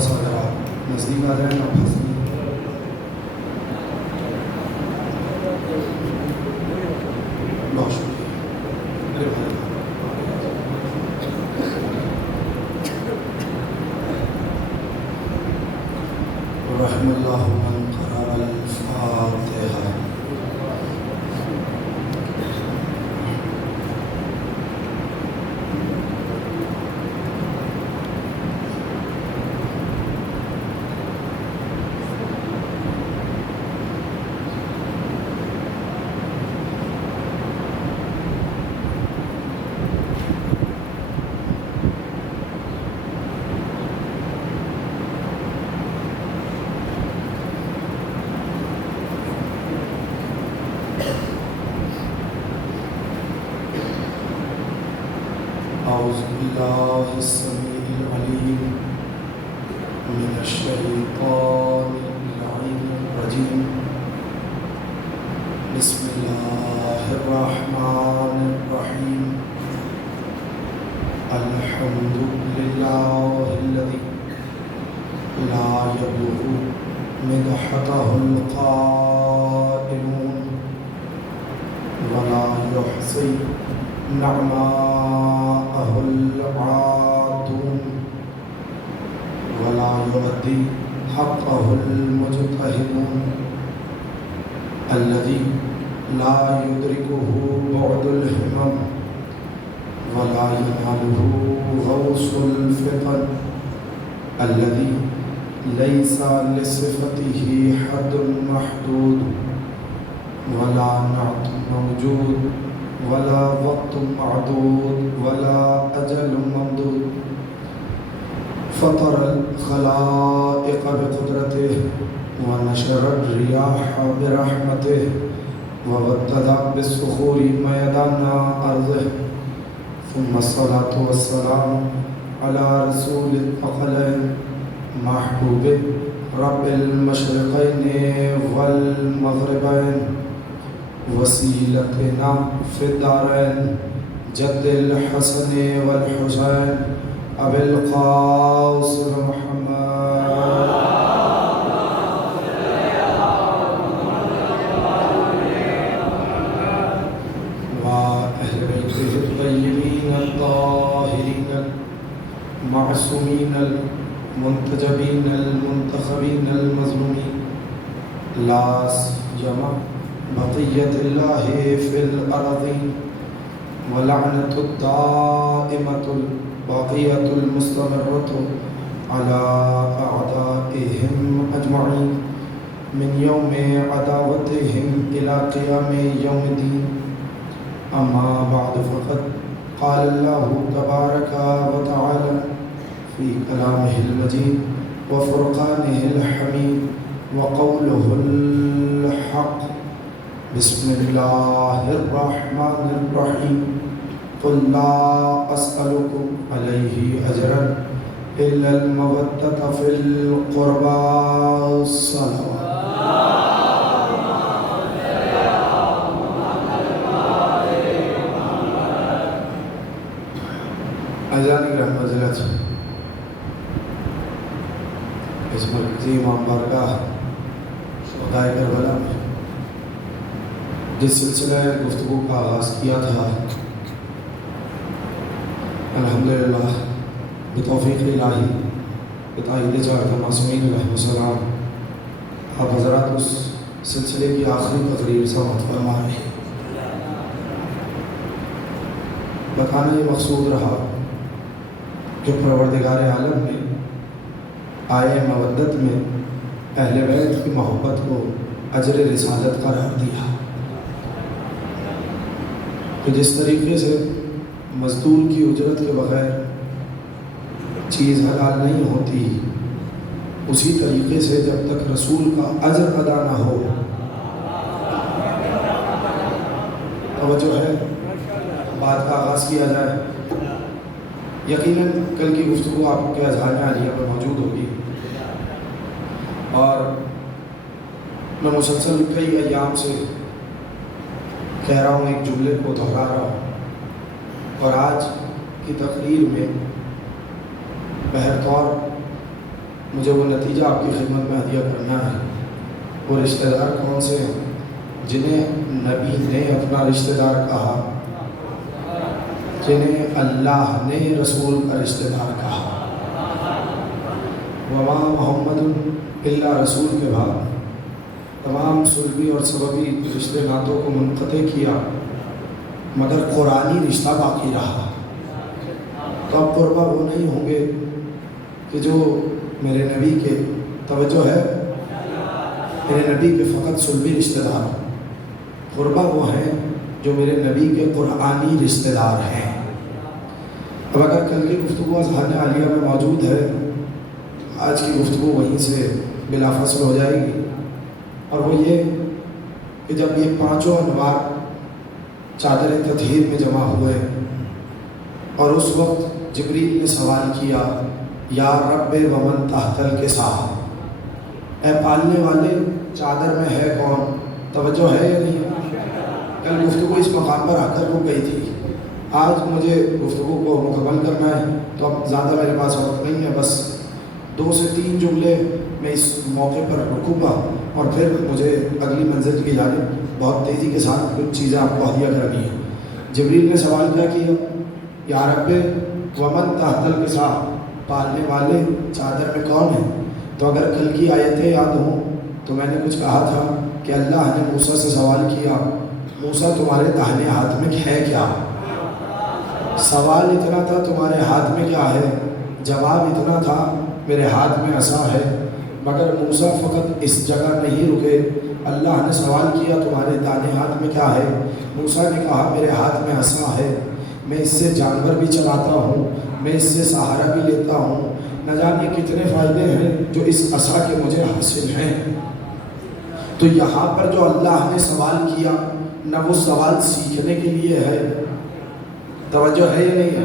تھوڑا سا اگر آپ نزدیک آ جائیں آپ حسن بہت شکریہ رحم اللہ من قرأ الفاتحہ. أعوذ بالله السميع العليم من الشيطان اللعين الرجيم. بسم الله الرحمن الرحيم. الحمد لله الذي لا يبلغ مدحته القائلون ولا يحصي نعماءه العادون ولا يؤدي حقه المجتهدون الذي لا يدركه بعد الهمم ولا يناله غوص الفتن الذي ليس لصفته حد محدود ولا نعت موجود ولا وقت معدود ولا أجل ممدود. فطر الخلائق بقدرته ونشر الرياح برحمته وودد بالصخور ميدان أرضه. ثم الصلاة والسلام على رسول الثقلين محبوب رب المشرقين والمغربين وسيلتنا في الدارين جد الحسن والحسين أبي القاسم محمد وأهل بيته الطيبين الطاهرين المعصومين المنتجبين المنتخبين المظلومين لا سيما بقية الله في الأرضين ولعنة الدائمة الباقية المستمرة على أعدائهم أجمعين من يوم عداوتهم إلى قيام يوم الدين. أما بعد فقد قال الله تبارك وتعالى في كلامه المجيد وفرقانه الحميد وقوله الحق. بسم الله الرحمن الرحيم. قل لا أسألكم عليه أجرا إلا المودة في القربى الصلوات. أجانب رحمة الله اس مرکزی امام بارگاہ شہدائے کربلا میں جس سلسلہ گفتگو کا آغاز کیا تھا الحمدللہ بتوفیق الہی بتائید چارت معصومین علیہ السلام آپ حضرات اس سلسلے کی آخری تقریر سماعت فرما رہے ہیں. بتانا یہ مقصود رہا کہ پروردگار عالم نے آئے مودت میں اہل بیت کی محبت کو اجر رسالت قرار دیا. تو جس طریقے سے مزدور کی اجرت کے بغیر چیز حلال نہیں ہوتی اسی طریقے سے جب تک رسول کا اجر ادا نہ ہو توجہ ہے بات کا آغاز کیا جائے. یقیناً کل کی گفتگو آپ کے اذہان عالیہ پر موجود ہوگی اور میں مسلسل کئی ایام سے کہہ رہا ہوں ایک جملے کو دہرا رہا ہوں اور آج کی تقریر میں بہرطور مجھے وہ نتیجہ آپ کی خدمت میں ہدیہ کرنا ہے۔ وہ رشتہ دار کون سے ہیں جنہیں نبی نے اپنا رشتہ دار کہا، جنہیں اللہ نے رسول کا رشتہ دار کہا؟ وما محمد الا رسول کے بعد تمام سلبی اور سببی رشتے ناتوں کو منقطع کیا، مگر قرآنی رشتہ باقی رہا۔ تو اب قربا وہ نہیں ہوں گے کہ جو میرے نبی کے، توجہ ہے، میرے نبی کے فقط سلبی رشتہ دار، قربا وہ ہیں جو میرے نبی کے قرآنی رشتہ دار ہیں۔ اب اگر کل کی گفتگو اذہان عالیہ میں موجود ہے، آج کی گفتگو وہیں سے بلا فصل ہو جائے گی، اور وہ یہ کہ جب یہ پانچوں انوار چادر تطہیر میں جمع ہوئے اور اس وقت جبریل نے سوال کیا، یا رب ومن تحت الکسا، اے پالنے والے چادر میں ہے کون؟ توجہ ہے یا نہیں؟ کل گفتگو اس مقام پر آ کر رک گئی تھی، آج مجھے گفتگو کو مکمل کرنا ہے، تو اب زیادہ میرے پاس وقت نہیں ہے، بس 2 سے 3 جملے میں اس موقع پر رکوں گا، اور پھر مجھے اگلی منزل کی جانب بہت تیزی کے ساتھ کچھ چیزیں آپ کو ہدیہ کرنی ہیں۔ جبریل نے سوال کیا، یا رب ومن تحت الکسا، پالنے والے چادر میں کون ہیں؟ تو اگر کل کی آیتیں یاد ہوں تو میں نے کچھ کہا تھا کہ اللہ نے موسیٰ سے سوال کیا، موسیٰ تمہارے داہنے ہاتھ میں ہے کیا؟ سوال اتنا تھا تمہارے ہاتھ میں کیا ہے، جواب اتنا تھا میرے ہاتھ میں عصا ہے۔ مگر موسیٰ فقط اس جگہ نہیں رکے، اللہ نے سوال کیا تمہارے داہنے ہاتھ میں کیا ہے؟ موسیٰ نے کہا میرے ہاتھ میں عصا ہے، میں اس سے جانور بھی چلاتا ہوں، میں اس سے سہارا بھی لیتا ہوں، نہ جانے کتنے فائدے ہیں جو اس عصا کے مجھے حاصل ہیں۔ تو یہاں پر جو اللہ نے سوال کیا، نہ وہ سوال سیکھنے کے لیے ہے، توجہ ہے یا نہیں ہے؟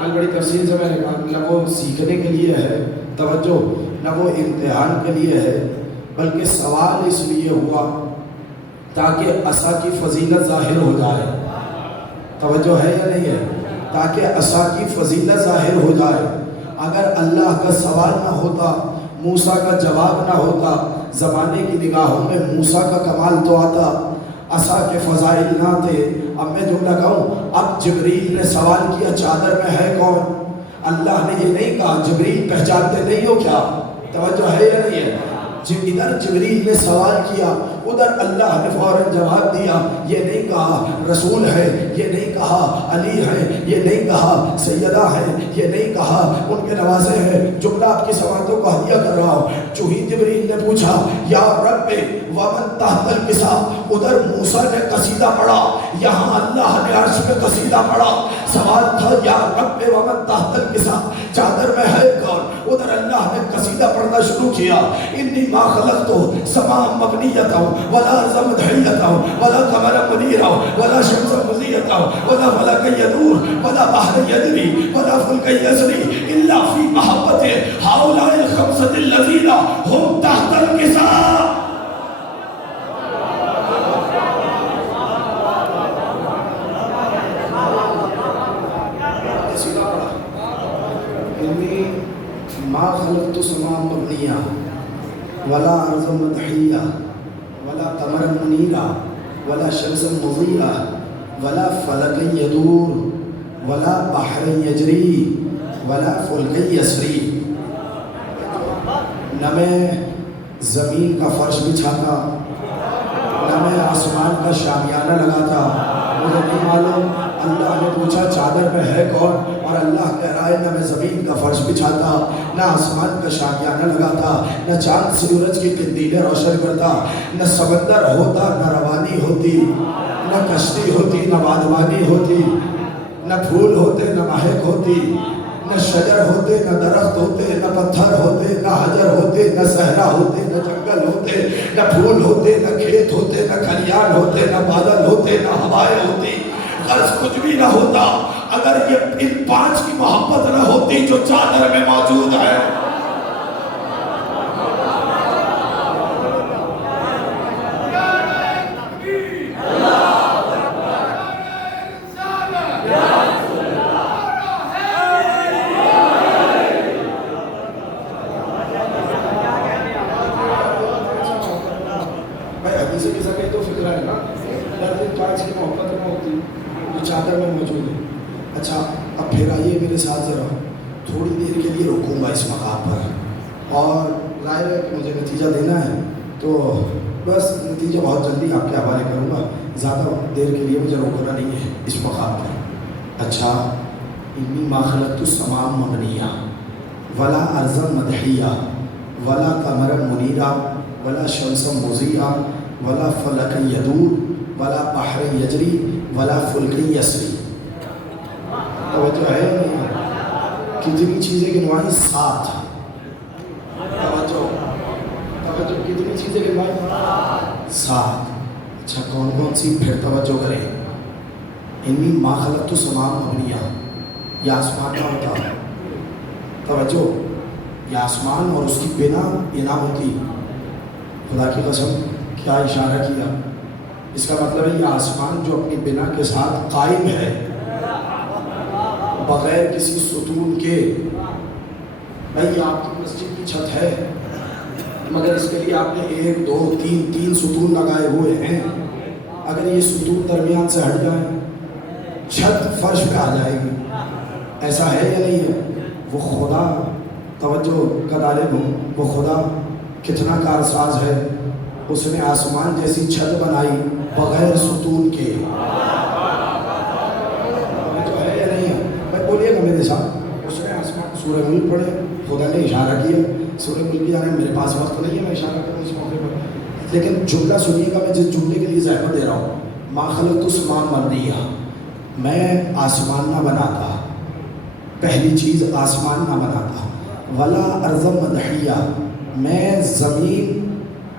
کل بڑی تفصیل سے میں نے کہا، نہ وہ سیکھنے کے لیے ہے، توجہ، نہ وہ امتحان کے لیے ہے، بلکہ سوال اس لیے ہوا تاکہ عصا کی فضیلت ظاہر ہو جائے، توجہ ہے یا نہیں ہے؟ تاکہ عصا کی فضیلت ظاہر ہو جائے۔ اگر اللہ کا سوال نہ ہوتا، موسیٰ کا جواب نہ ہوتا، زمانے کی نگاہوں میں موسیٰ کا کمال تو آتا، عصا کے فضائل نہ تھے۔ اب میں جملہ کہوں، اب جبریل نے سوال کیا چادر میں ہے کون؟ اللہ نے یہ نہیں کہا جبریل پہچانتے نہیں ہو کیا؟ توجہ ہے یا نہیں ہے؟ ادھر جبریل نے سوال کیا، ادھر اللہ نے فوراً جواب دیا۔ یہ نہیں کہا رسول ہے، یہ نہیں کہا علی ہے، یہ نہیں کہا سیدہ ہے، یہ نہیں کہا ان کے نواسے ہیں۔ جملہ آپ کی سماعتوں کو ہدیہ کر رہا ہوں۔ جو ہی جبریل نے پوچھا یا رب ومن تحت الکسا، ادھر موسیٰ نے قصیدہ پڑھا، یہاں اللہ نے عرش میں قصیدہ پڑھا۔ سوال تھا یا رب ومن تحت الکسا، چادر میں ہے کون؟ ادھر اللہ نے قصیدہ پڑھنا شروع کیا، انی ما خلقت سماء مبنیۃ ولا ارضا مدحیۃ ولا قمرا منیرا ولا شمسا مضیۃ ولا فلکا یدور ولا بحر یجری ولا فلک یجری الا فی محبت ہؤلاء الخمسۃ الذین هم تحت الکسا۔ ما خلقت سماء مبنیہ ولا ارضا مدحیہ ولا قمرا منیرا ولا شمسا مضیٰ ولا فلک یدور ولا بحر یجری ولا فلک یسری۔ نہ میں زمین کا فرش بچھاتا، نہ میں آسمان کا شامیانہ لگاتا، مجھے نہیں معلوم۔ اللہ نے پوچھا چادر میں ہے کون، اور اللہ کہہ رہا ہے نہ میں زمین کا فرش بچھاتا، نہ آسمان کا شامیانہ لگاتا، نہ چاند سورج کی قندیلیں روشن کرتا، نہ سمندر ہوتا نہ روانی ہوتی، نہ کشتی ہوتی نہ بادبانی ہوتی، نہ پھول ہوتے نہ مہک ہوتی، نہ شجر ہوتے نہ درخت ہوتے، نہ پتھر ہوتے نہ حجر ہوتے، نہ صحرا ہوتے نہ جنگل ہوتے، نہ پھول ہوتے نہ کھیت ہوتے، نہ کھلیان ہوتے نہ بادل ہوتے، نہ ہوائیں ہوتی، غرض کچھ بھی نہ ہوتا اگر یہ ان 5 کی محبت نہ ہوتی جو چادر میں موجود ہے۔ اب پھر آئیے میرے ساتھ ذرا تھوڑی دیر کے لیے رکوں گا اس مقام پر، اور ظاہر ہے کہ مجھے نتیجہ دینا ہے، تو بس نتیجہ بہت جلدی آپ کے حوالے کروں گا، زیادہ دیر کے لیے مجھے روکنا نہیں ہے اس مقام پر۔ اچھا، انی ما خلقت السماء مبنیہ ولا ارضا مدحیہ ولا قمرا منیرا ولا شمسا مضیئا ولا فلکا یدور ولا بحر یجری ولا فلک یسری۔ توجہ ہے یا نہیں؟ کتنی چیزیں گنوائیں؟ 7۔ توجہ کتنی چیزیں گنوائیں؟ 7۔ اچھا کون کون سی؟ پھر توجہ کریں، انی ما خلقت السماء مبنیہ، یہ آسمان کا ہوتا، توجہ، یہ آسمان اور اس کی بنا یہ نہ ہوتی۔ خدا کی قسم کیا اشارہ کیا، اس کا مطلب ہے یہ آسمان جو اپنی بنا کے ساتھ قائم ہے بغیر کسی ستون کے۔ بھائی یہ آپ کی مسجد کی چھت ہے، مگر اس کے لیے آپ نے 1 2 3 ستون لگائے ہوئے ہیں، اگر یہ ستون درمیان سے ہٹ جائیں چھت فرش پہ آ جائے گی، ایسا ہے یا نہیں ہے؟ وہ خدا، توجہ کا طالب ہوں، وہ خدا کتنا کارساز ہے، اس نے آسمان جیسی چھت بنائی بغیر ستون کے۔ توجہ ہے یا نہیں ہے؟ بھائی بولیے گا میرے ساتھ، اس نے آسمان، سورہ ملک پڑھے، خدا نے اشارہ کیا، سورہ ملک کی جانے میرے پاس وقت نہیں ہے میں اشارہ کروں اس موقع پر، لیکن جملہ سنیے گا، میں جس جملے کے لیے زحمت دے رہا ہوں، ما خلقت السماء مبنیہ، میں آسمان نہ بناتا، پہلی چیز آسمان نہ بناتا، ولا ارض مدحیہ، میں زمین،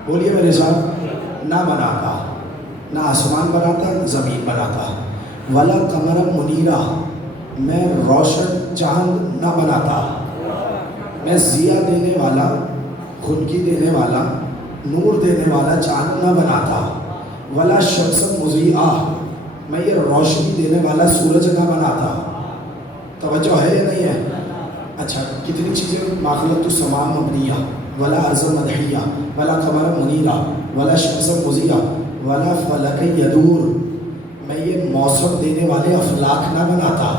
بولیے میرے ساتھ، نہ بناتا، نہ آسمان بناتا نہ زمین بناتا، ولا قمر منیرہ، میں روشن چاند نہ بناتا، میں ضیاء دینے والا، خنکی دینے والا، نور دینے والا چاند نہ بناتا، ولا شمس مضیئہ، میں یہ روشنی دینے والا سورج نہ بناتا۔ توجہ ہے یا نہیں ہے؟ اچھا کتنی چیزیں؟ ما خلقت السماء مبنیہ ولا ارض مدحیہ ولا قمر منیرہ ولا شمس مضیئہ ولا فلک یدور، میں یہ موسم دینے والے افلاک نہ بناتا۔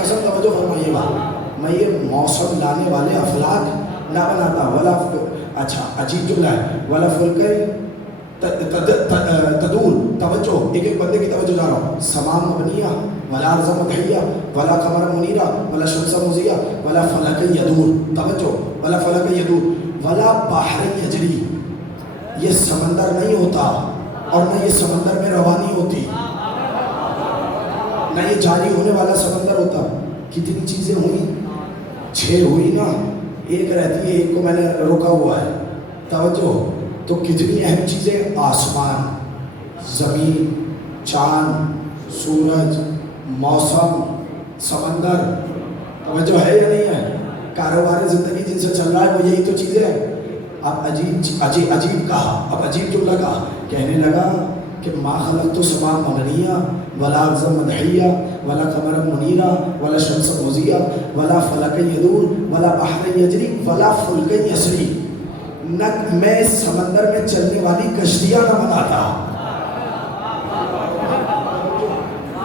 قسم توجہ فرمائیے گا، میں یہ موسم لانے والے افلاک نہ بناتا، ولا، اچھا عجیب جملہ ہے، ولا فلک تدور، توجہ ایک ایک بندے کی توجہ جا رہا ہوں، سماء مبنیہ ولا ارض مدحیہ ولا قمر منیرہ ولا شمس مضیئہ ولا فلک یدور، توجہ، ولا فلک یدور ولا بحر یجری، یہ سمندر نہیں ہوتا اور نہ یہ سمندر میں روانی ہوتی، نہ یہ جاری ہونے والا سمندر ہوتا۔ کتنی چیزیں ہوئی؟ 6 ہوئی نا، ایک رہتی ہے، ایک کو میں نے روکا ہوا ہے، توجہ، تو کتنی اہم چیزیں؟ آسمان، زمین، چاند، سورج، موسم، سمندر، توجہ ہے یا نہیں ہے؟ کاروبار زندگی جن سے چل رہا ہے وہ یہی تو چیزیں ہیں۔ اب عجیب کہا، اب عجیب جملہ کہا، کہنے لگا کہ ما خلقت السماء مبنیہ ولا ارض مدحیہ ولا قمر منیرہ ولا شمس مضیئہ ولا فلک یدور ولا بحر یجری ولا فلک یسری، نہ میں سمندر میں چلنے والی کشتیاں نہ بناتا۔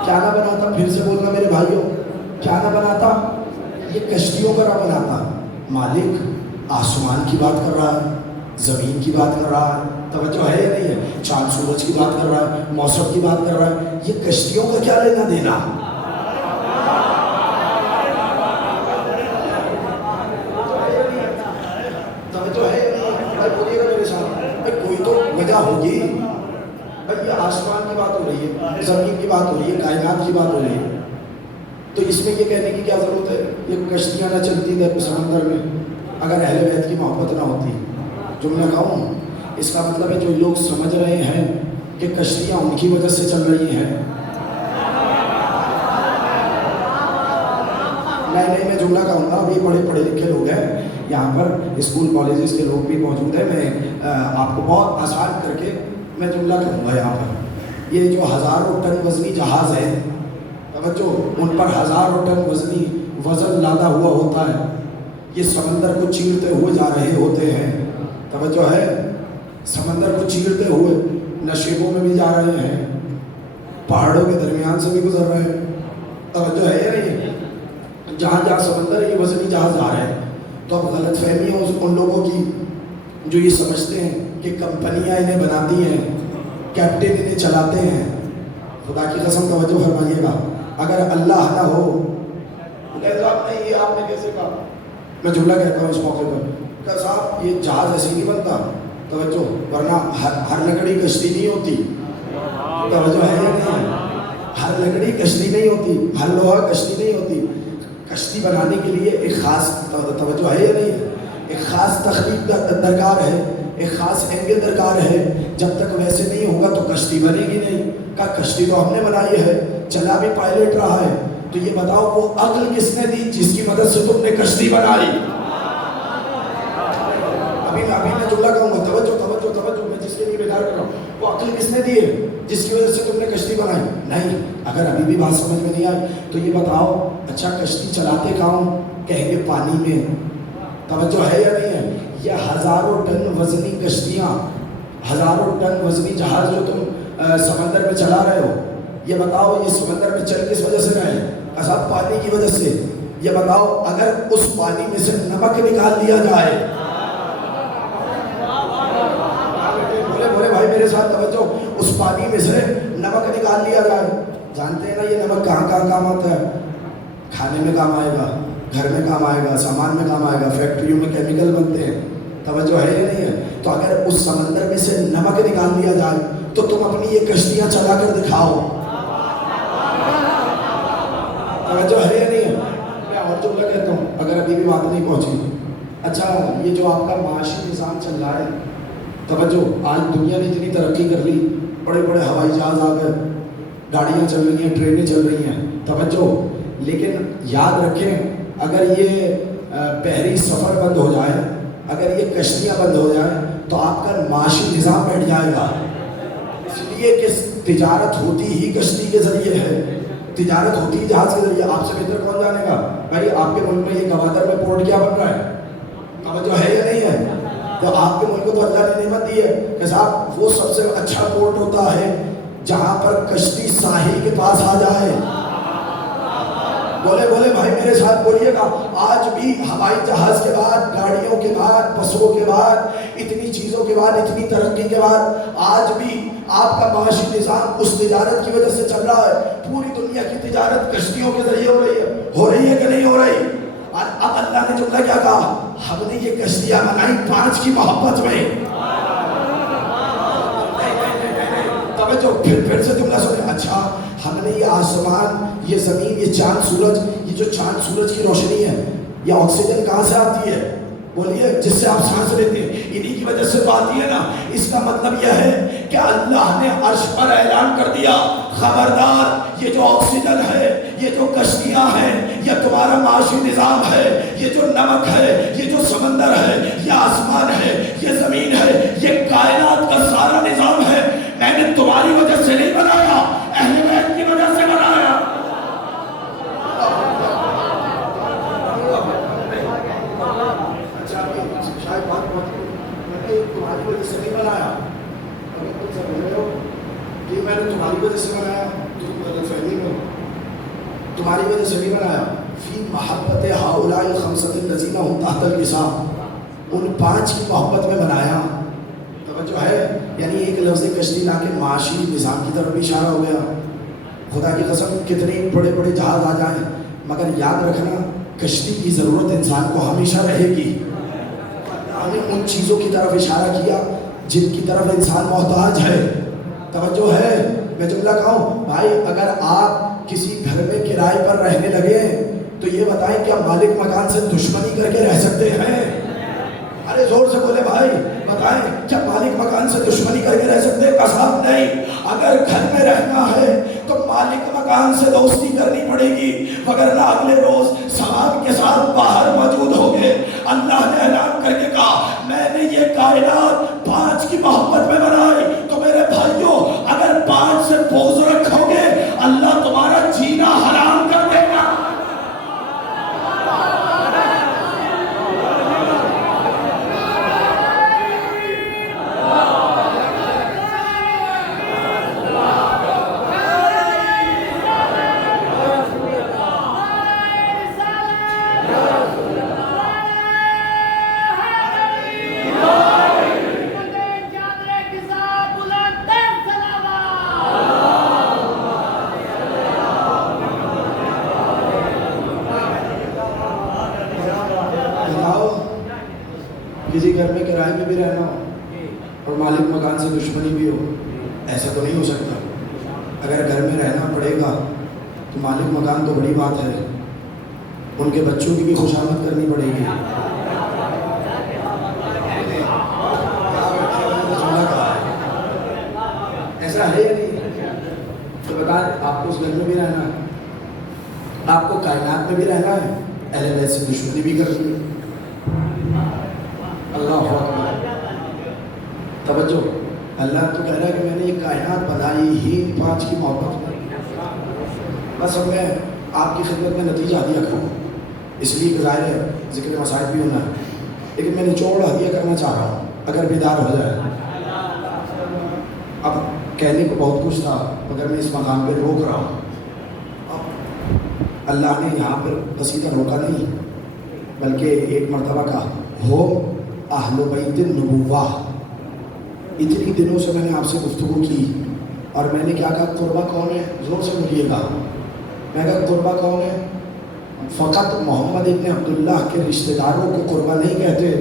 کیا نہ بناتا؟ پھر سے بولنا میرے بھائیوں، کیا نہ بناتا؟ یہ کشتیوں کا نہ بناتا۔ مالک آسمان کی بات کر رہا ہے، زمین کی بات کر رہا ہے، توجہ ہے یا نہیں ہے؟ چاند سورج کی بات کر رہا ہے، موسم کی بات کر رہا ہے، یہ کشتیوں کا کیا لینا دینا؟ توجہ ہے؟ بولیے گا میرے ساتھ، کوئی تو وجہ ہوگی۔ بھائی یہ آسمان کی بات ہو رہی ہے، زمین کی بات ہو رہی ہے، کائنات کی بات ہو رہی ہے، تو اس میں یہ کہنے کی کیا ضرورت ہے یہ کشتیاں نہ چلتی تھے سمندر میں اگر اہل بیت کی محبت نہ ہوتی؟ جو میں کہوں اس کا مطلب ہے جو لوگ سمجھ رہے ہیں کہ کشتیاں ان کی وجہ سے چل رہی ہیں، نہیں میں جملہ کہوں گا، ابھی بڑے پڑھے لکھے لوگ ہیں یہاں پر، اسکول کالجز کے لوگ بھی موجود ہیں، میں آپ کو بہت آسان کر کے میں جملہ کہوں گا یہاں پر، یہ جو ہزاروں ٹن وزنی جہاز ہے، توجہ، ان پر ہزاروں ٹن وزنی وزن لادا ہوا ہوتا ہے، یہ سمندر کو چیرتے ہوئے جا رہے ہوتے ہیں، توجہ ہے، سمندر کو چیرتے ہوئے نشیبوں میں بھی جا رہے ہیں، پہاڑوں کے درمیان سے بھی گزر رہے ہیں. توجہ ہے یا نہیں؟ جہاں جہاں سمندر ہے یہ وزنی جہاز آ رہے ہیں. تو اب غلط فہمی ہے ان لوگوں کی جو یہ سمجھتے ہیں کہ کمپنیاں انہیں بناتی ہیں, کیپٹن انہیں چلاتے ہیں. خدا کی قسم توجہ فرمائیے گا, اگر اللہ نہ ہو نہیں, یہ آپ نے کیسے کہا؟ میں جملہ کہتا ہوں اس موقع پر کہ صاحب یہ جہاز ایسے نہیں بنتا. توجہ, ورنہ ہر لکڑی کشتی نہیں ہوتی. توجہ ہے یا نہیں؟ ہر لکڑی کشتی نہیں ہوتی, ہر لوہا کشتی نہیں ہوتی. کشتی بنانے کے لیے ایک خاص توجہ ہے یا نہیں, ایک خاص تخلیق درکار ہے, ایک خاص اینگل درکار ہے. جب تک ویسے نہیں ہوگا تو کشتی بنے گی نہیں. کہا کشتی تو ہم نے بنائی ہے, چلا بھی پائلٹ رہا ہے. تو یہ بتاؤ وہ عقل کس نے دی جس کی مدد سے تم نے کشتی بنائی؟ ابھی میں جملہ کہوں گا, توجہ, میں جس کے لیے بیدار کر رہا ہوں, وہ عقل کس نے دی ہے جس کی وجہ سے تم نے کشتی بنائی؟ نہیں. اگر ابھی بھی بات سمجھ میں نہیں آئی تو یہ بتاؤ, اچھا کشتی چلاتے کہاں؟ کہیں گے پانی میں. توجہ ہے یا نہیں ہے؟ یہ ہزاروں ٹن وزنی کشتیاں, ہزاروں ٹن وزنی جہاز جو تم سمندر میں چلا رہے ہو, یہ بتاؤ یہ سمندر میں چل کس وجہ سے رہے؟ صاحب پانی کی وجہ سے. یہ بتاؤ اگر اس پانی میں سے نمک نکال دیا جائے, بولے بھائی میرے ساتھ توجہ, اس پانی میں سے نمک نکال لیا جائے, جانتے ہیں نا یہ نمک کہاں کہاں کام آتا ہے؟ کھانے میں کام آئے گا, گھر میں کام آئے گا, سامان میں کام آئے گا, فیکٹریوں میں کیمیکل بنتے ہیں. توجہ ہے یا نہیں ہے؟ تو اگر اس سمندر میں سے نمک نکال دیا جائے تو تم اپنی یہ کشتیاں چلا کر دکھاؤ. توجہ ہے یا نہیں ہے؟ میں اور جملہ کہتا ہوں اگر ابھی بھی بات نہیں پہنچی. اچھا یہ جو آپ کا معاشی نظام چل رہا ہے, توجہ, آج دنیا نے اتنی ترقی کر لی, بڑے بڑے ہوائی جہاز آ گئے, گاڑیاں چل رہی ہیں, ٹرینیں چل رہی ہیں. توجہ, لیکن یاد رکھیں اگر یہ بحری سفر بند ہو جائے, اگر یہ کشتیاں بند ہو جائیں تو آپ کا معاشی نظام بیٹھ جائے گا. اس لیے کہ تجارت ہوتی ہی کشتی کے ذریعے ہے, تجارت ہوتی ہی جہاز کے ذریعے. آپ سے بہتر کون جانے گا بھائی آپ کے ملک میں یہ گوادر میں پورٹ کیا بن رہا ہے؟ توجہ ہے یا نہیں ہے؟ تو آپ کے ملک کو تو اللہ نے نعمت دی ہے کہ صاحب وہ سب سے اچھا پورٹ ہوتا ہے جہاں پر کشتی ساحل کے پاس آ جائے. بولے بھائی میرے ساتھ بولیے گا, آج بھی ہوائی جہاز کے بعد, گاڑیوں کے بعد, بسوں کے بعد, اتنی چیزوں کے بعد, اتنی ترقی کے بعد, آج بھی آپ کا معاشی نظام اس تجارت کی وجہ سے چل رہا ہے. پوری دنیا کی تجارت کشتیوں کے ذریعے ہو رہی ہے کہ نہیں ہو رہی؟ اب اللہ نے جملہ کیا کہا, ہم نے یہ کشتیاں بنائی 5 کی محبت میں. توجہ, پھر سے جملہ سنیں. اچھا ہم نے یہ آسمان, یہ زمین, یہ چاند سورج, یہ جو چاند سورج کی روشنی ہے, یہ آکسیجن کہاں سے آتی ہے؟ بولیے, جس سے آپ سانس لیتے ہیں, انہی کی وجہ سے تو آتی ہے نا. اس کا مطلب یہ ہے کہ اللہ نے عرش پر اعلان کر دیا, خبردار یہ جو آکسیجن ہے, یہ جو کشتیاں ہیں, یہ تمہارا معاشی نظام ہے, یہ جو نمک ہے, یہ جو سمندر ہے, یہ آسمان ہے, یہ زمین ہے, یہ کائنات کا سارا نظام ہے, میں نے تمہاری وجہ سے نہیں بنایا, اہل بیت کی وجہ سے بنایا. اچھا شاید بات تمہاری وجہ سے نہیں بنایا, کہ میں نے تمہاری وجہ سے بنایا, تم غلط فہمی میں, تمہاری وجہ سے نہیں بنایا. فی محبت ہؤلاء الخمسۃ الذین هم تحت النظام, ان 5 کی محبت میں بنایا. توجہ ہے, یعنی ایک لفظ کشتی لا کے معاشی نظام کی طرف بھی اشارہ ہو گیا. خدا کی قسم کتنے بڑے بڑے جہاز آ جائیں, مگر یاد رکھنا کشتی کی ضرورت انسان کو ہمیشہ رہے گی. ہم نے ان چیزوں کی طرف اشارہ کیا جن کی طرف انسان محتاج ہے. توجہ ہے, میں جملہ کہوں بھائی, اگر آپ کسی گھر میں کرائے پر رہنے لگے تو یہ بتائیں کیا مالک مکان سے دشمنی کر کے رہ سکتے ہیں؟ ارے زور سے بولے بھائی, بتائیں کیا مالک مکان سے دشمنی کر کے رہ سکتے ہیں؟ قسم نہیں. اگر گھر میں رہنا ہے تو مالک مکان سے دوستی کرنی پڑے گی, وگرنہ اگلے روز ثواب کے ساتھ باہر موجود ہوگے. اللہ نے اعلان کر کے کہا میں نے یہ کائنات 5 کی محبت میں بنائی. تو میرے بھائیوں, اگر 5 سے بوجھ رکھو گے اللہ تمہارا جینا حرام کر دے گا. کسی گھر میں کرائے میں بھی رہنا ہو اور مالک مکان سے دشمنی بھی ہو، ایسا تو نہیں ہو سکتا۔ اگر گھر میں رہنا پڑے گا تو مالک مکان تو بڑی بات ہے، ان کے بچوں کی بھی خوشامد کرنی پڑے گی۔ ایسا ہے یا نہیں؟ تو بتائیں، آپ کو اس گھر میں بھی رہنا ہے، آپ کو کائنات میں بھی رہنا ہے، اہل بیت سے دشمنی بھی کرنی ہے۔ اللہ اکبر، توجہ، اللہ تو کہہ رہا ہے کہ میں نے یہ کائنات بنائی ہی 5 کی محبت میں۔ بس اب میں آپ کی خدمت میں نتیجہ ہدیہ کروں، اس لیے کہ ظاہر ہے ذکر مسائل بھی ہونا ہے، لیکن میں نچوڑ ہدیہ کرنا چاہ رہا ہوں اگر بیدار ہو جائے۔ اب کہنے کو بہت کچھ تھا مگر میں اس مقام پہ روک رہا ہوں۔ اب اللہ نے یہاں پر قصیدہ روکا نہیں بلکہ ایک مرتبہ کہا ہو اہل بیت النبوہ۔ اتنی دنوں سے میں نے آپ سے گفتگو کی اور میں نے کیا کہا، قربہ کون ہے؟ زور سے بولیے گا۔ میں کہا قربہ کون ہے؟ فقط محمد ابن عبداللہ کے رشتہ داروں کو قربہ نہیں کہتے،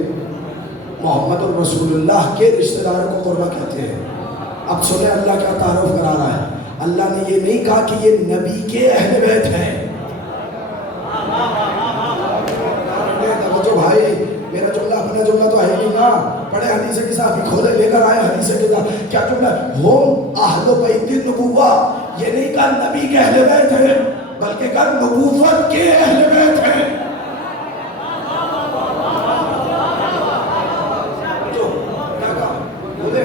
محمد الرسول اللہ کے رشتہ داروں کو قربہ کہتے ہیں۔ اب سنیں اللہ کیا تعارف کرا رہا ہے۔ اللہ نے یہ نہیں کہا کہ یہ نبی کے اہل بیت ہیں۔ توجہ بھائی، میرا جملہ اپنا جملہ تو ہے نہیں نا، پڑھے حدیث کے ساتھ کھولے لے کر آئے حدیث کے ساتھ کیا جملہ ہے؟ ہم اہل بیت النبوہ، یہ نہیں کہا نبی کے اہل بیت ہیں بلکہ کہا نبوت کے اہل بیت ہیں۔ جو کیا کہا بولے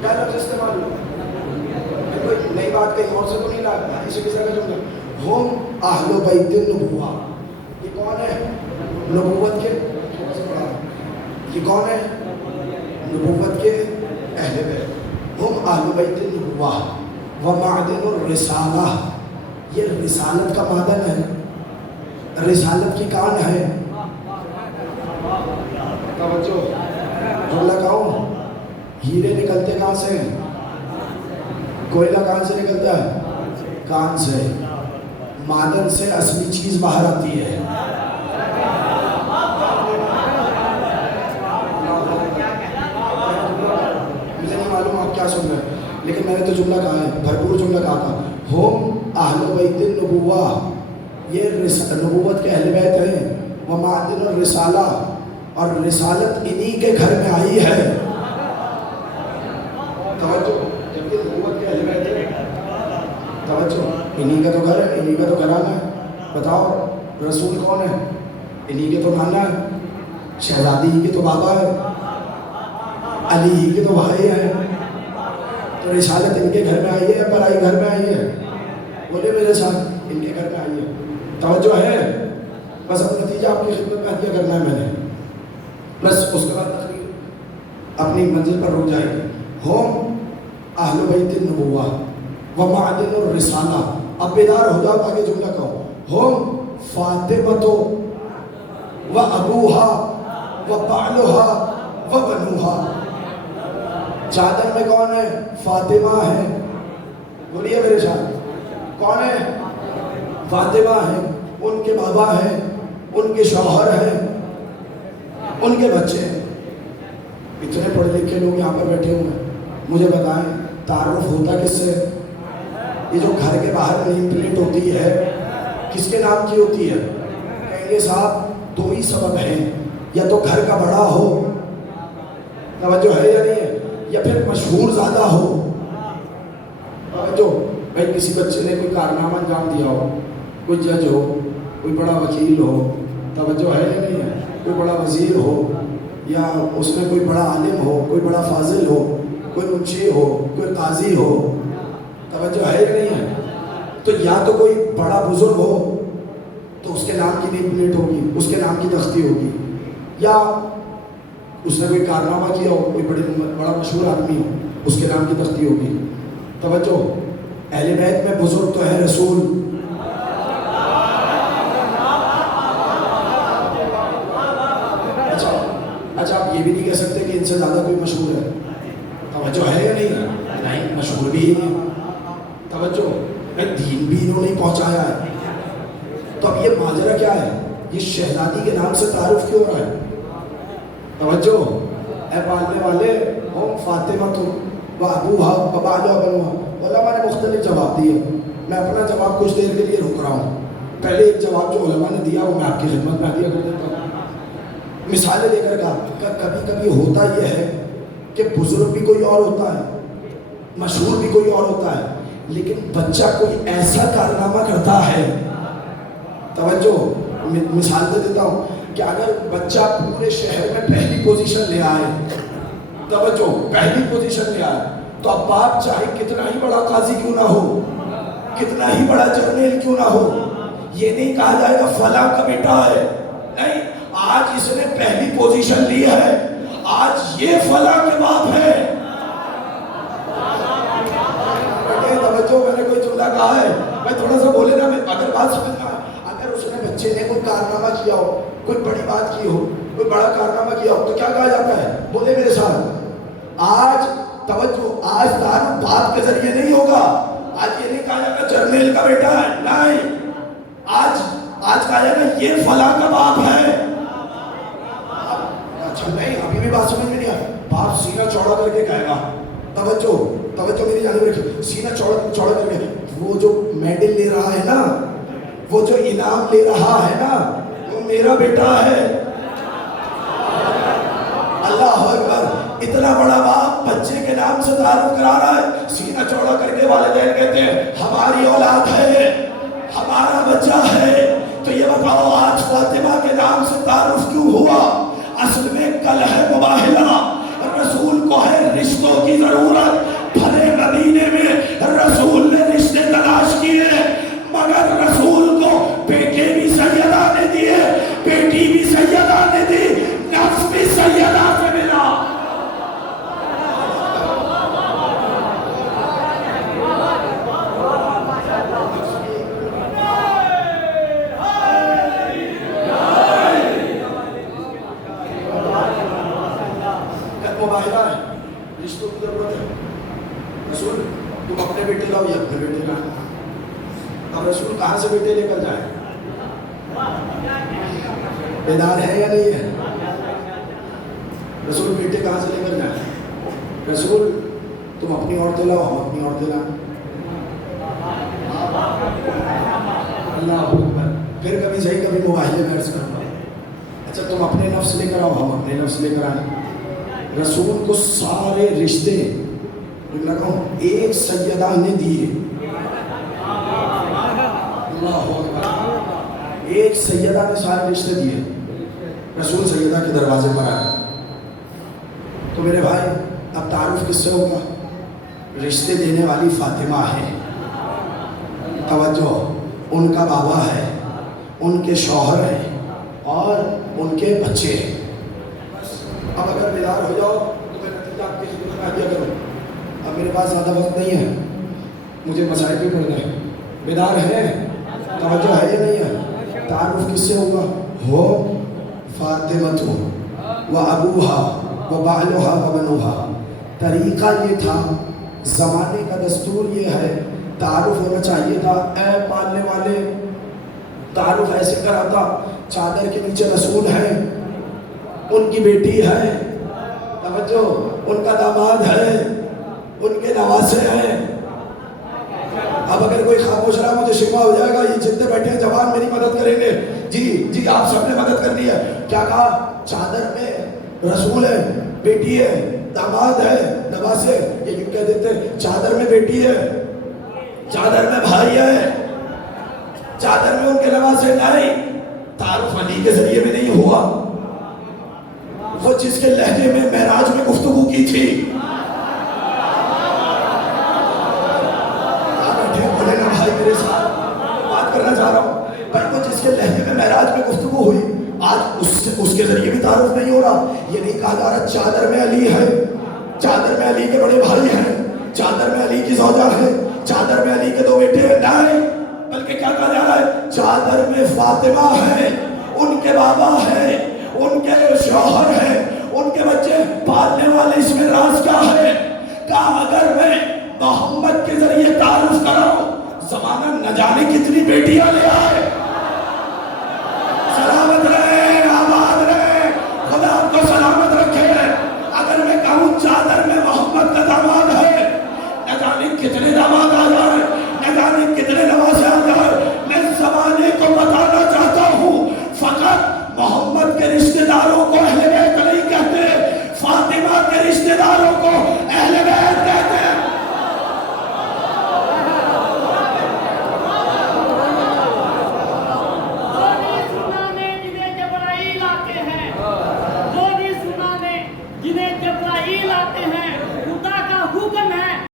کیا لفظ استعمال ہوا، کوئی نئی بات کہیں اور سے تو نہیں لایا، حدیث کے ساتھ کا جملہ ہم اہل بیت النبوہ۔ یہ کون ہے؟ نبوت کے، یہ کون ہے؟ نبوت کے اہل بیت۔ ہم اہل بیت النبوہ ومعدن الرسالہ، یہ رسالت کا معدن ہے، رسالت کی کان ہے۔ توجہ، جملہ کہوں، ہیرے نکلتے کہاں سے ہیں؟ کوئلہ کہاں سے نکلتا ہے؟ کان سے۔ معدن سے اصلی چیز باہر آتی ہے۔ مجھے نہیں معلوم آپ کیا سن رہے ہیں، لیکن میں نے تو جملہ کہا ہے، بھرپور جملہ کہا تھا، ہم اہل بیت النبوہ، یہ نبوت کے اہل بیت ہیں، ومعدن الرسالہ، اور رسالت انہی کے گھر میں آئی ہے۔ توجہ، جب یہ نبوت کے اہل بیت ہیں، توجہ، انہی کا تو گھر ہے، انہی کا تو گھرانہ ہے۔ بتاؤ رسول کون ہے؟ انہی کے تو نانا ہے، شہزادی ہی کے تو بابا ہے، علی ہی کے تو بھائی ہے، تو رسالت ان کے گھر میں آئی ہے یا پرائی گھر میں آئی ہے؟ بولے میرے ساتھ، ان کے گھر میں آئی ہے۔ توجہ ہے؟ بس اب نتیجہ آپ کی خدمت میں ہدیہ کرنا ہے میں نے، بس اس کے بعد تقریر اپنی منزل پر رک جائے گی۔ ہم اہل بیت النبوہ ومعدن الرسالہ۔ اب بیدار ہو جاؤ، آگے جملہ کہو، ہم فاطمہ و ابوہا و بعلہا و بنوہا۔ چادر میں کون ہے؟ فاطمہ ہے، بولیے میرے ساتھ، کون ہے؟ فاطمہ ہے، ان کے بابا ہیں، ان کے شوہر ہیں، ان کے بچے ہیں۔ اتنے پڑھے لکھے لوگ یہاں پر بیٹھے ہوئے ہیں، مجھے بتائیں تعارف ہوتا کس سے؟ یہ جو گھر کے باہر نیم پلیٹ ہوتی ہے کس کے نام کی ہوتی ہے؟ کہیں گے صاحب دو ہی سبب ہیں، یا تو گھر کا بڑا ہو، توجہ ہے یا نہیں ہے، یا پھر مشہور زیادہ ہو۔ توجہ، بھائی کسی بچے نے کوئی کارنامہ انجام دیا ہو، کوئی جج ہو، کوئی بڑا وکیل ہو، توجہ ہے یا نہیں ہے، کوئی بڑا وزیر ہو، یا اس میں کوئی بڑا عالم ہو، کوئی بڑا فاضل ہو، کوئی منشی ہو، کوئی قاضی ہو، توجہ ہے یا نہیں ہے، تو یا تو کوئی بڑا بزرگ ہو تو اس کے نام کی نیم پلیٹ ہوگی، اس کے نام کی تختی ہوگی، یا اس نے کوئی کارنامہ کیا ہو، کوئی بڑا مشہور آدمی ہو، اس کے نام کی تختی ہوگی۔ توجہ، اہل بیت میں بزرگ تو ہے رسول۔ اچھا آپ یہ بھی نہیں کہہ سکتے کہ ان سے زیادہ کوئی مشہور ہے، توجہ ہے یا نہیں، مشہور بھی ہی نہیں، توجہ، دین بھی انہوں نے پہنچایا ہے۔ تو اب یہ ماجرا کیا ہے؟ یہ شہزادی کے نام سے تعارف کیوں ہو رہا ہے؟ توجہ اے پالنے والے، ہم فاطمہ تو ابوہا وبعلھا بنوہا۔ علماء نے مختلف جواب دیے، میں اپنا جواب کچھ دیر کے لیے رک رہا ہوں۔ پہلے ایک جواب جو علماء نے دیا وہ میں آپ کی خدمت میں دیا کر دیتا ہوں، مثالیں دے کر کہا کہ کبھی کبھی ہوتا یہ ہے کہ بزرگ بھی کوئی اور ہوتا ہے، مشہور بھی کوئی اور ہوتا ہے، لیکن بچہ کوئی ایسا کارنامہ کرتا ہے، توجہ مثال دے دیتا ہوں کہ اگر بچہ پورے شہر میں پہلی پوزیشن لے آئے، توجہ پہلی پوزیشن لے آئے، تو اب باپ چاہے کتنا ہی بڑا قاضی کیوں نہ ہو، کتنا ہی بڑا جرنیل کیوں نہ ہو، یہ نہیں کہا جائے گا فلاں کا بیٹا ہے، نہیں، آج اس نے پہلی پوزیشن لی ہے، آج یہ فلاں کے باپ ہے۔ توجہ میں نے کوئی جملہ کہا ہے، میں تھوڑا سا بولے نا، اگر بات سمجھنا، اگر اس نے بچے نے کوئی کارنامہ کیا ہو، کوئی بڑی بات کی ہو، کوئی بڑا کارنامہ کیا ہو، تو کیا کہا جاتا ہے؟ بولے میرے ساتھ، آج توجہ، آج تعارف باپ کے ذریعے نہیں ہوگا، آج یہ نہیں کہا جاتا جرنیل کا بیٹا ہے، نہیں، آج کہا جائے گا یہ فلاں کا باپ ہے۔ اچھا نہیں، ابھی بھی بات سمجھ میں نہیں آئی، باپ سینہ چوڑا کر کے کہے گا، توجہ میری جانب رکھیے، سینہ چوڑا کر کے، وہ جو میڈل لے رہا ہے نا، وہ جو انعام لے رہا ہے نا، وہ میرا بیٹا ہے۔ اللہ اکبر، اتنا بڑا باپ بچے کے نام سے تعارف کرا رہا ہے، سینہ چوڑا کر کے والدین کہتے ہیں ہماری اولاد ہے، ہمارا بچہ ہے۔ تو یہ بتاؤ آج فاطمہ کے نام سے تعارف کیوں ہوا؟ اصل میں کل ہے مباہلہ، رسول کو ہے رشتوں کی ضرورت، بھلے مدینے میں رسول نے رشتے تلاش کیے، مگر رسول کو بیٹے بھی سیدہ نے دیے، بیٹی بھی سیدہ نے دی، نفس بھی سیدہ سے ملا۔ مباہلہ ہے، رشتوں کی ضرورت ہے، رسول تم اپنے بیٹے لاؤ یا اپنے بیٹے لاؤ، اب رسول کہاں سے بیٹے لے کر جائیں؟ بیدار ہے یا نہیں ہے؟ رسول بیٹے کہاں سے لے کر جائیں؟ رسول تم اپنی عورتیں لاؤ، ہم اپنی عورتیں لائیں۔ اللہ اکبر، پھر کبھی صحیح کبھی مباہلے میں عرض کرنا، اچھا تم اپنے نفس لے کر آؤ، ہم اپنے نفس لے کر آئیں۔ رسول کو سارے رشتے ایک سیدہ نے دیے، اللہ اکبر، ایک سیدہ نے سارے رشتے دیے، رسول سیدہ کے دروازے پر آئے۔ تو میرے بھائی اب تعارف کس سے ہوگا؟ رشتے دینے والی فاطمہ ہے، توجہ، ان کا بابا ہے، ان کے شوہر ہے اور ان کے بچے ہیں۔ اب اگر بیدار ہو جاؤ تو میں نتیجہ آپ کی خدمت میں دیا کروں، اب میرے پاس زیادہ وقت نہیں ہے، مجھے مسائل بھی پڑھنا ہے، بیدار ہیں؟ توجہ ہے یا نہیں ہے؟ تعارف کس سے ہوگا؟ ہو فاطمۃ و ابوہا و بعلھا و بنوہا۔ طریقہ یہ تھا، زمانے کا دستور یہ ہے، تعارف ہونا چاہیے تھا، اے پالنے والے، تعارف ایسے کراتا، چادر کے نیچے رسول ہے، ان کی بیٹی ہے، توجہ، ان کا داماد ہے، ان کے نواسے ہیں۔ اب اگر کوئی خاموش رہا مجھے شکوہ ہو جائے گا، یہ جتنے بیٹھے ہیں جوان میری مدد کریں گے، جی آپ سب نے مدد کرنی ہے۔ کیا کہا؟ چادر میں رسول ہے، بیٹی ہے، داماد ہے، نواسے، یہ یوں کہہ دیتے چادر میں بیٹی ہے، چادر میں بھائی ہے، چادر میں ان کے نواسے، نہیں، تعارف علی کے ذریعے میں نہیں ہوا، وہ جس کے لہجے میں معراج میں گفتگو کی تھی، بولے نا بھائی میرے ساتھ بات کرنا چاہ رہا ہوں بھائی، وہ جس کے لہجے میں معراج میں گفتگو ہوئی، آج اس کے ذریعے بھی تعارف نہیں ہو رہا۔ یہ نہیں کہا جا رہا چادر میں علی ہے، چادر میں علی کے بڑے بھائی ہیں، چادر میں علی کی زوجہ ہے، چادر میں علی کے دو بیٹے ہیں، نہیں، بلکہ کیا کہا جا رہا ہے؟ چادر میں فاطمہ ہے، ان کے بابا ہے، ان کے شوہر ہے، ان کے بچے، پالنے والے، اس میں راز کیا ہے؟ کہا اگر میں محمد کے ذریعے تعارف کراؤں، زمانہ نہ جانے کتنی بیٹیاں لے آئے، سلامت رہے، آباد رہے، خدا آپ کو سلامت رہے۔ جبرائیل آتے ہیں، خدا کا حکم ہے